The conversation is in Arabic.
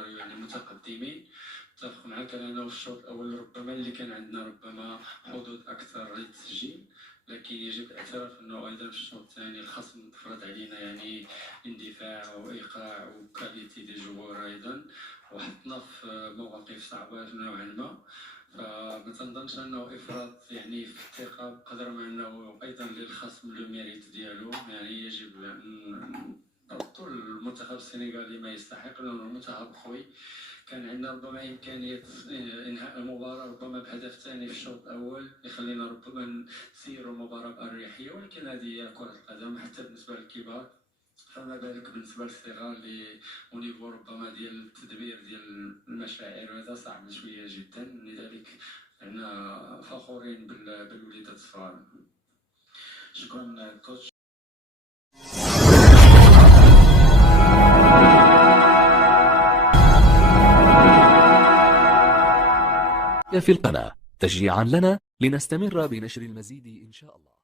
السيناريو يعني متقدمين. اتفق معك انا في الشوط الاول ربما اللي كان عندنا ربما حظوظ اكثر للتسجيل، لكن يجب الاعتراف انه ايضا في الشوط الثاني الخصم فرض علينا يعني اندفاع وايقاع وكاليتي دي جوار ايضا، وحطنا في مواقف صعبه نوعا ما. فما تنظنش انه افراط يعني في الثقه بقدر ما انه ايضا للخصم لو ميريت ديالو. يعني يجب ان نعطوا المنتخب السنغالي ما يستحق، لانه المنتخب قوي. كان عندنا ربما امكانيه انهاء المباراه ربما بهدف ثاني في الشوط الاول يخلينا ربما نسيروا المباراه باريحيه، ولكن هذه هي كره القدم حتى بالنسبه للكبار، فما بالك بالنسبه للصغار اللي ونيفو ربما ديال التدبير ديال المشاعر، وهذا صعب شويه جدا. لذلك احنا فخورين بالوليدات الصغار. شكرا كوتش. في القناة تشجيعا لنا لنستمر بنشر المزيد إن شاء الله.